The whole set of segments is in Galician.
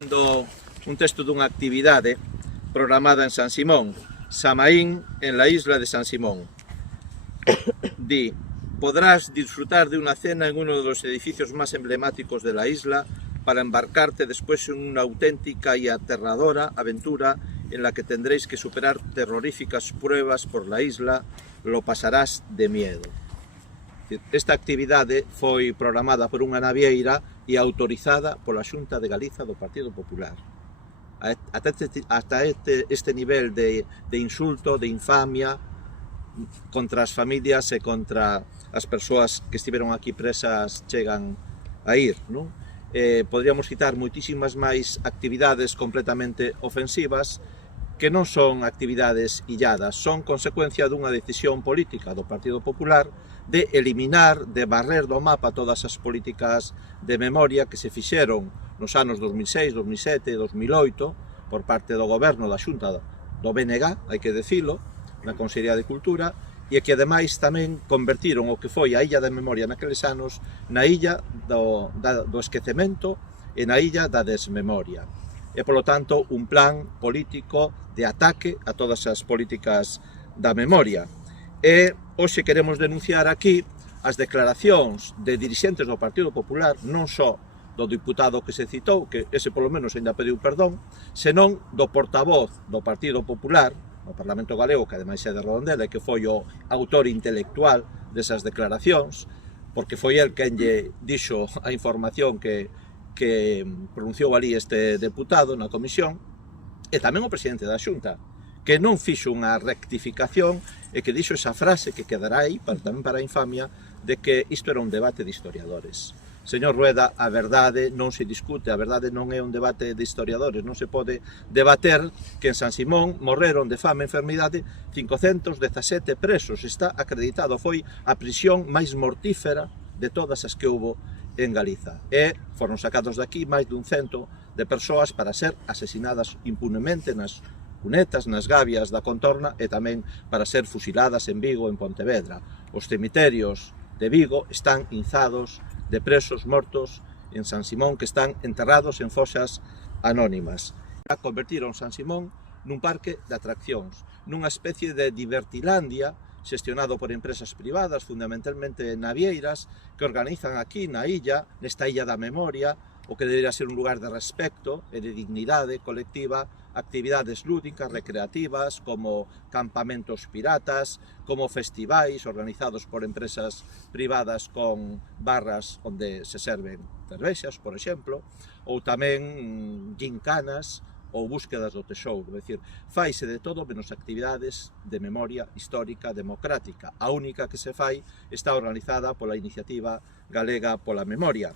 Un texto dunha actividade programada en San Simón, Samaín en la isla de San Simón. Di: podrás disfrutar de una cena en uno de los edificios más emblemáticos de la isla para embarcarte después en una auténtica y aterradora aventura en la que tendréis que superar terroríficas pruebas por la isla. Lo pasarás de miedo. Esta actividade foi programada por unha navieira e autorizada pola Xunta de Galiza do Partido Popular. Hasta este nivel de insulto, de infamia contra as familias e contra as persoas que estiveron aquí presas chegan a ir, non? Podríamos citar moitísimas máis actividades completamente ofensivas que non son actividades illadas, son consecuencia dunha decisión política do Partido Popular de eliminar, de barrer do mapa todas as políticas de memoria que se fixeron nos anos 2006, 2007 e 2008 por parte do goberno da Xunta do BNG, hai que decilo, na Consellería de Cultura, e que ademais tamén convertiron o que foi a Illa da Memoria naqueles anos na illa do esquecemento e na illa da desmemoria. E, polo tanto, un plan político de ataque a todas as políticas da memoria. E hoxe queremos denunciar aquí as declaracións de dirixentes do Partido Popular, non só do diputado que se citou, que ese polo menos ainda pediu perdón, senón do portavoz do Partido Popular no Parlamento Galego, que ademais é de Redondela e que foi o autor intelectual desas declaracións, porque foi el quen lle dixo a información que pronunciou ali este deputado na comisión, e tamén o presidente da Xunta, que non fixo unha rectificación e que dixo esa frase que quedará aí tamén para a infamia de que isto era un debate de historiadores. Señor Rueda, a verdade non se discute, a verdade non é un debate de historiadores, non se pode debater que en San Simón morreron de fame e enfermidade 517 presos, está acreditado, foi a prisión máis mortífera de todas as que houbo en Galiza, e foron sacados de aquí máis dun cento de persoas para ser asesinadas impunemente nas cunetas, nas gabias da contorna e tamén para ser fusiladas en Vigo, en Pontevedra. Os cemiterios de Vigo están inzados de presos mortos en San Simón que están enterrados en fosas anónimas. Convertiron San Simón nun parque de atraccións, nunha especie de divertilandia xestionado por empresas privadas, fundamentalmente navieiras, que organizan aquí na illa, nesta illa da memoria, o que debería ser un lugar de respecto e de dignidade colectiva, actividades lúdicas, recreativas, como campamentos piratas, como festivais organizados por empresas privadas con barras onde se serven cervexas, por exemplo, ou tamén gincanas ou búsquedas do tesouro, é dicir, faise de todo menos actividades de memoria histórica democrática. A única que se fai está organizada pola Iniciativa Galega pola Memoria.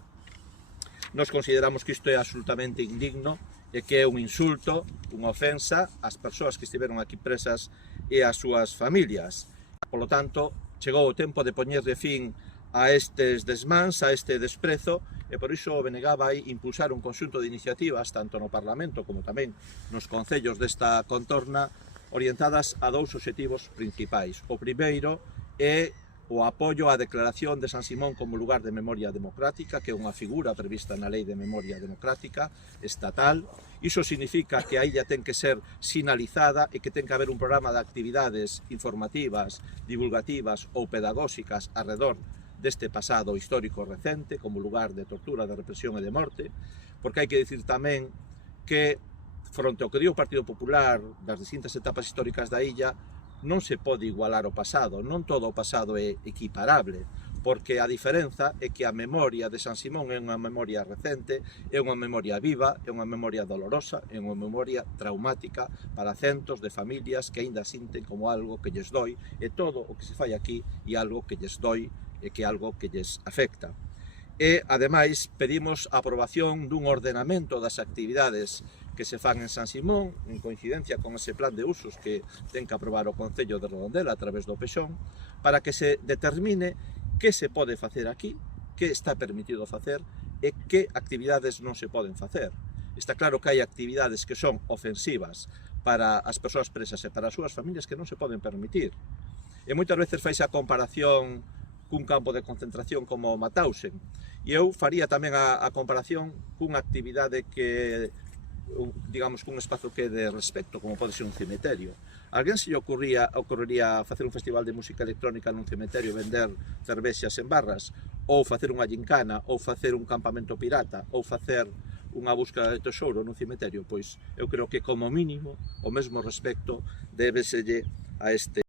Nos consideramos que isto é absolutamente indigno e que é un insulto, unha ofensa ás persoas que estiveron aquí presas e ás súas familias. Por lo tanto, chegou o tempo de poñerle fin a estes desmáns, a este desprezo, e por iso o BNG vai impulsar un conxunto de iniciativas, tanto no Parlamento como tamén nos concellos desta contorna, orientadas a dous obxectivos principais. O primeiro é o apoio á declaración de San Simón como lugar de memoria democrática, que é unha figura prevista na Lei de Memoria Democrática estatal. Iso significa que a illa ten que ser sinalizada e que ten que haber un programa de actividades informativas, divulgativas ou pedagóxicas alrededor deste pasado histórico recente como lugar de tortura, de represión e de morte, porque hai que dicir tamén que, fronte ao que di o Partido Popular das distintas etapas históricas da illa, non se pode igualar o pasado, non todo o pasado é equiparable, porque a diferenza é que a memoria de San Simón é unha memoria recente, é unha memoria viva, é unha memoria dolorosa, é unha memoria traumática para centos de familias que aínda sinten como algo que lles doi, e todo o que se fai aquí é algo que lles doi e que é algo que lles afecta. E, ademais, pedimos a aprobación dun ordenamento das actividades que se fan en San Simón, en coincidencia con ese plan de usos que ten que aprobar o Concello de Redondela a través do Pexón, para que se determine que se pode facer aquí, que está permitido facer e que actividades non se poden facer. Está claro que hai actividades que son ofensivas para as persoas presas e para as súas familias que non se poden permitir. E moitas veces faise a comparación cun campo de concentración como Mauthausen. E eu faría tamén a comparación cunha actividade que digamos, cun espazo que é de respecto, como pode ser un cemiterio. Alguén se lle ocorrería facer un festival de música electrónica nun cemiterio, vender cervexas en barras, ou facer unha gincana, ou facer un campamento pirata, ou facer unha búsqueda de tesouro nun cemiterio? Pois eu creo que como mínimo o mesmo respecto débeselle a este